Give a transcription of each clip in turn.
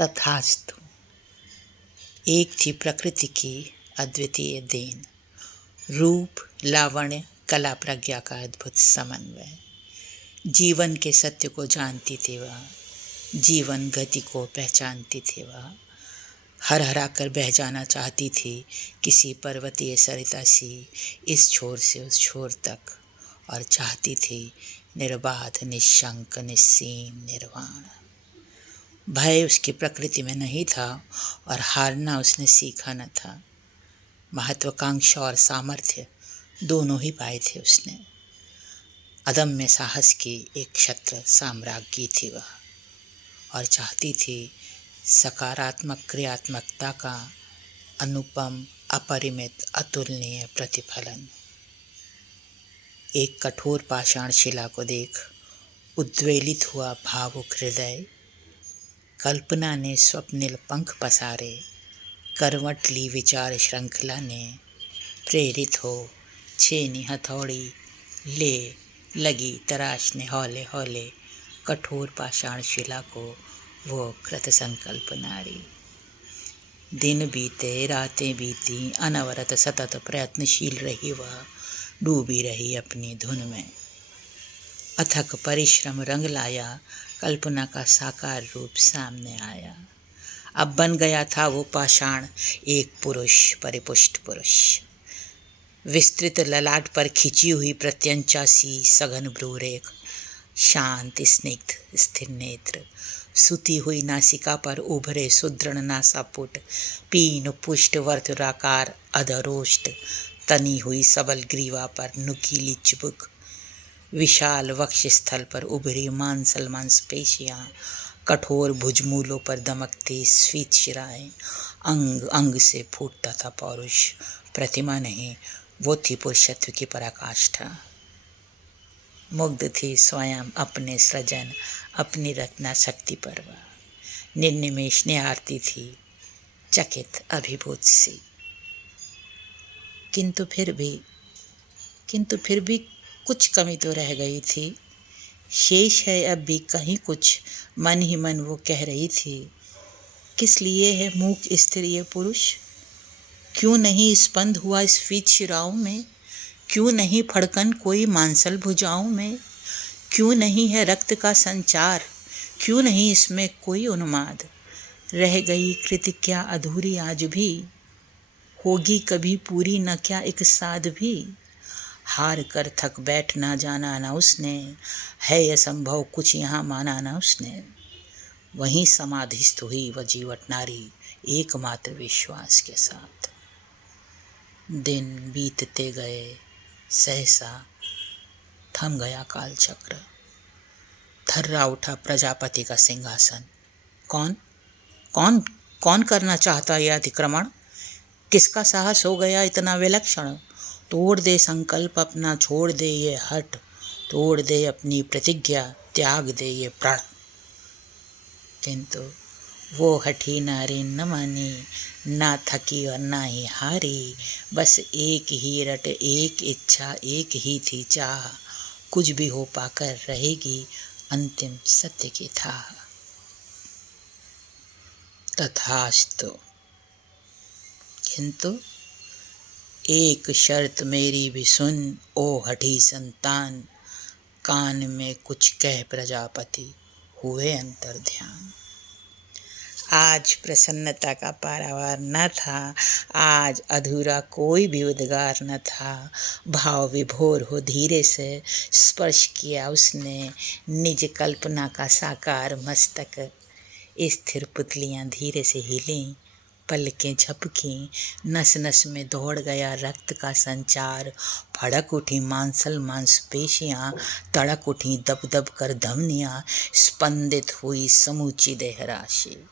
तथास्तु। एक थी प्रकृति की अद्वितीय देन, रूप लावण्य कला प्रज्ञा का अद्भुत समन्वय। जीवन के सत्य को जानती थी वह, जीवन गति को पहचानती थी वह। हर हरा कर बह जाना चाहती थी किसी पर्वतीय सरिता सी, इस छोर से उस छोर तक, और चाहती थी निर्बाध निशंक निस्सीम निर्वाण। भय उसकी प्रकृति में नहीं था और हारना उसने सीखा न था। महत्वाकांक्षा और सामर्थ्य दोनों ही पाए थे उसने। अदम्य साहस की एक क्षत्र साम्राज्ञी थी वह, और चाहती थी सकारात्मक क्रियात्मकता का अनुपम अपरिमित अतुलनीय प्रतिफलन। एक कठोर पाषाण शिला को देख उद्वेलित हुआ भावुक हृदय, कल्पना ने स्वप्निल पंख पसारे, करवट ली विचार श्रृंखला ने, प्रेरित हो छेनी हथौड़ी ले लगी तराशने हौले हौले कठोर पाषाण शिला को वो कृत संकल्प नारी। दिन बीते रातें बीती, अनवरत सतत प्रयत्नशील रही वह, डूबी रही अपनी धुन में। अथक परिश्रम रंग लाया, कल्पना का साकार रूप सामने आया। अब बन गया था वो पाषाण एक पुरुष, परिपुष्ट पुरुष। विस्तृत ललाट पर खिंची हुई प्रत्यंचा सी सघन भ्रूरेख, शांत स्निग्ध स्थिर नेत्र, सुती हुई नासिका पर उभरे सुदृढ़ नासापुट, पीन पुष्ट वर्तुलाकार अधरोष्ट, तनी हुई सबल ग्रीवा पर नुकीली चिबुक, विशाल वक्षस्थल पर उभरी मांसल मांसपेशियां, कठोर भुजमूलों पर दमकती स्फीत शिराएं, अंग अंग से फूटता था पौरुष। प्रतिमा नहीं, वो थी पुरुषत्व की पराकाष्ठा। मुग्ध थी स्वयं अपने सृजन, अपनी रचना शक्ति पर वह निर्निमेष निहारती थी, चकित अभिभूत सी। किंतु फिर भी कुछ कमी तो रह गई थी। शेष है अब भी कहीं कुछ, मन ही मन वो कह रही थी। किस लिए है मूक स्थिर ये पुरुष? क्यों नहीं स्पंद हुआ स्फीत शिराओं में? क्यों नहीं फड़कन कोई मांसल भुजाओं में? क्यों नहीं है रक्त का संचार? क्यों नहीं इसमें कोई उन्माद? रह गई कृति क्या अधूरी आज भी? होगी कभी पूरी न क्या एक साध भी? हार कर थक बैठ ना जाना ना उसने, है असंभव कुछ यहाँ माना ना उसने। वहीं समाधिस्थ हुई वह जीवट नारी, एकमात्र विश्वास के साथ। दिन बीतते गए, सहसा थम गया कालचक्र। थर्रा उठा प्रजापति का सिंहासन। कौन कौन कौन करना चाहता यह अतिक्रमण? किसका साहस हो गया इतना विलक्षण? तोड़ दे संकल्प अपना, छोड़ दे ये हट, तोड़ दे अपनी प्रतिज्ञा, त्याग दे ये प्रण। किंतु वो हठी नारी न मानी, ना थकी और ना ही हारी। बस एक ही रट, एक इच्छा, एक ही थी चाह, कुछ भी हो पाकर रहेगी अंतिम सत्य की था। तथास्तु। किंतु एक शर्त मेरी भी सुन ओ हठी संतान, कान में कुछ कह प्रजापति हुए अंतर्ध्यान। आज प्रसन्नता का पारावार न था, आज अधूरा कोई भी उद्गार न था। भाव विभोर हो धीरे से स्पर्श किया उसने निज कल्पना का साकार मस्तक। स्थिर पुतलियां धीरे से हिलीं, पलकें झपकीं, नस नस में दौड़ गया रक्त का संचार। फड़क उठी मांसल मांसपेशियां, तड़क उठी दब दब कर धमनियां, स्पंदित हुई समूची देहराशि।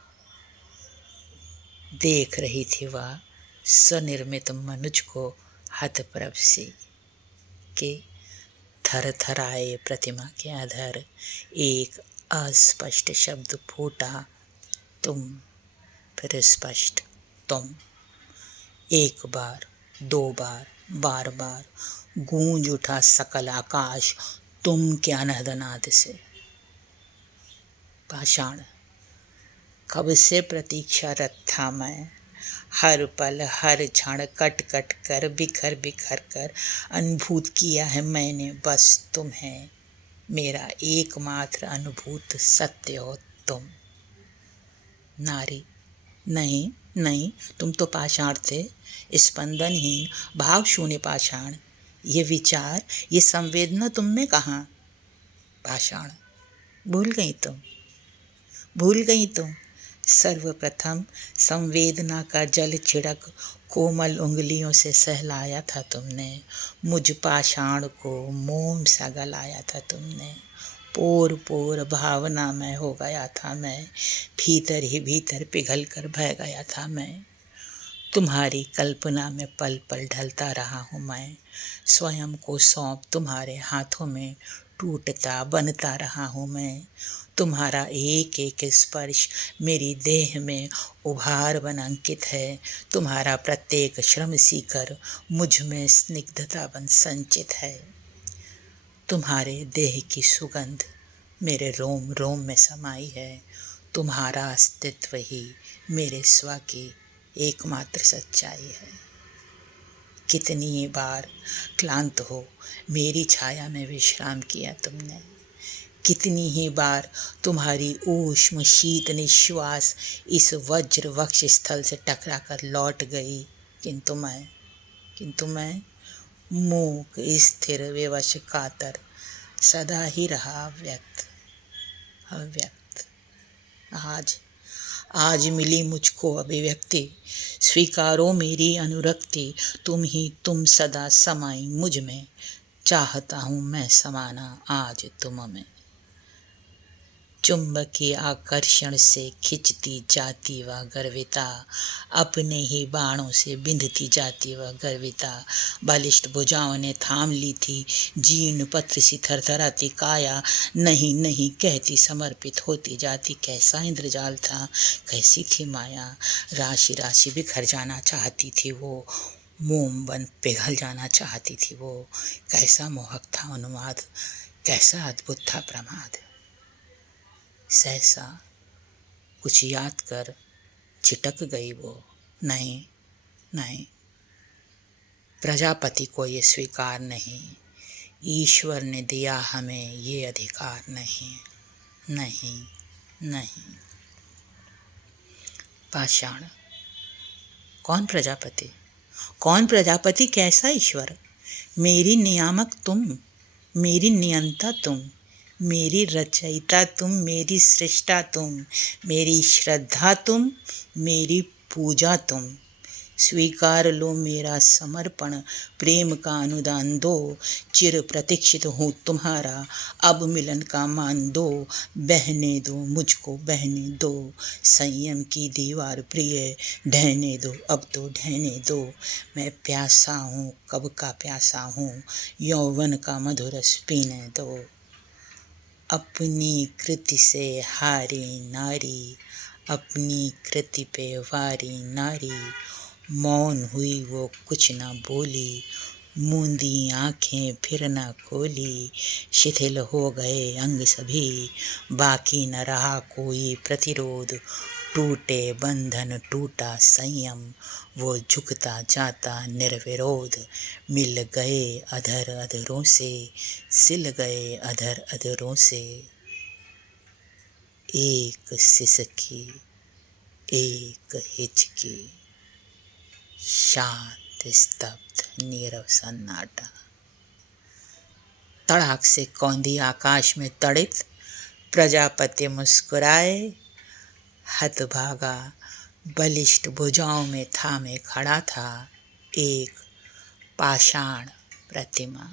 देख रही थी वह स्वनिर्मित मनुज को हतप्रभ सी, के थर थर आए प्रतिमा के अधर। एक अस्पष्ट शब्द फूटा, तुम। फिर स्पष्ट, तुम। एक बार, दो बार, बार बार गूंज उठा सकल आकाश तुम के अनहद नाद से। पाषाण कब से प्रतीक्षारत था मैं, हर पल हर क्षण कट कट कर बिखर बिखर कर अनुभूत किया है मैंने बस तुम्हें, मेरा एकमात्र अनुभूत सत्य हो तुम। नारी, नहीं नहीं, तुम तो पाषाण थे, स्पंदनहीन भाव शून्य पाषाण। ये विचार, ये संवेदना तुम में कहाँ? पाषाण, भूल गई तुम, भूल गई तुम। सर्वप्रथम संवेदना का जल छिड़क कोमल उंगलियों से सहलाया था तुमने, मुझ पाषाण को मोम सा गलाया था तुमने। पोर पोर भावना में हो गया था मैं, भीतर ही भीतर पिघल कर बह गया था मैं। तुम्हारी कल्पना में पल पल ढलता रहा हूँ मैं, स्वयं को सौंप तुम्हारे हाथों में टूटता बनता रहा हूँ मैं। तुम्हारा एक एक स्पर्श मेरी देह में उभार बन अंकित है, तुम्हारा प्रत्येक श्रम सीकर मुझ में स्निग्धता बन संचित है। तुम्हारे देह की सुगंध मेरे रोम रोम में समाई है, तुम्हारा अस्तित्व ही मेरे स्व की एकमात्र सच्चाई है। कितनी ही बार क्लांत हो मेरी छाया में विश्राम किया तुमने, कितनी ही बार तुम्हारी ऊष्म शीत निश्वास इस वज्र वक्ष स्थल से टकरा कर लौट गई, किंतु मैं मूक स्थिर विवश कातर सदा ही रहा अव्यक्त। आज मिली मुझको अभिव्यक्ति, स्वीकारो मेरी अनुरक्ति, तुम सदा समाई मुझ में, चाहता हूँ मैं समाना आज तुम में। चुंबकीय आकर्षण से खिंचती जाती वह गर्विता, अपने ही बाणों से बिंधती जाती वह गर्विता। बलिष्ठ भुजाओं ने थाम ली थी जीर्ण पत्र सी थरथराती काया, नहीं नहीं कहती समर्पित होती जाती। कैसा इंद्रजाल था, कैसी थी माया, राशि राशि बिखर जाना चाहती थी वो, मोम बन पिघल जाना चाहती थी वो। कैसा मोहक था उन्माद, कैसा अद्भुत था प्रमाद। सहसा कुछ याद कर छिटक गई वो, नहीं नहीं, प्रजापति को ये स्वीकार नहीं, ईश्वर ने दिया हमें ये अधिकार नहीं, नहीं नहीं। पाषाण, कौन प्रजापति, कौन प्रजापति, कैसा ईश्वर? मेरी नियामक तुम, मेरी नियंता तुम, मेरी रचयिता तुम, मेरी सृष्टा तुम, मेरी श्रद्धा तुम, मेरी पूजा तुम। स्वीकार लो मेरा समर्पण, प्रेम का अनुदान दो, चिर प्रतीक्षित हूँ तुम्हारा, अब मिलन का मान दो। बहने दो मुझको बहने दो, संयम की दीवार प्रिय ढहने दो, अब तो ढहने दो। मैं प्यासा हूँ, कब का प्यासा हूँ, यौवन का मधुर रस पीने दो। अपनी कृति से हारी नारी, अपनी कृति पे वारी नारी, मौन हुई वो कुछ न बोली, मूंदी आंखें फिर न खोली। शिथिल हो गए अंग सभी, बाकी न रहा कोई प्रतिरोध, टूटे बंधन टूटा संयम, वो झुकता जाता निर्विरोध। मिल गए अधर अधरों से, सिल गए अधर अधरों से, एक सिसकी एक हिचकी, शांत स्तब्ध नीरव सन्नाटा। तड़ाक से कौंधी आकाश में तड़ित प्रजापति मुस्कुराए, हतभागा बलिष्ठ भुजाओं में थामे खड़ा था एक पाषाण प्रतिमा।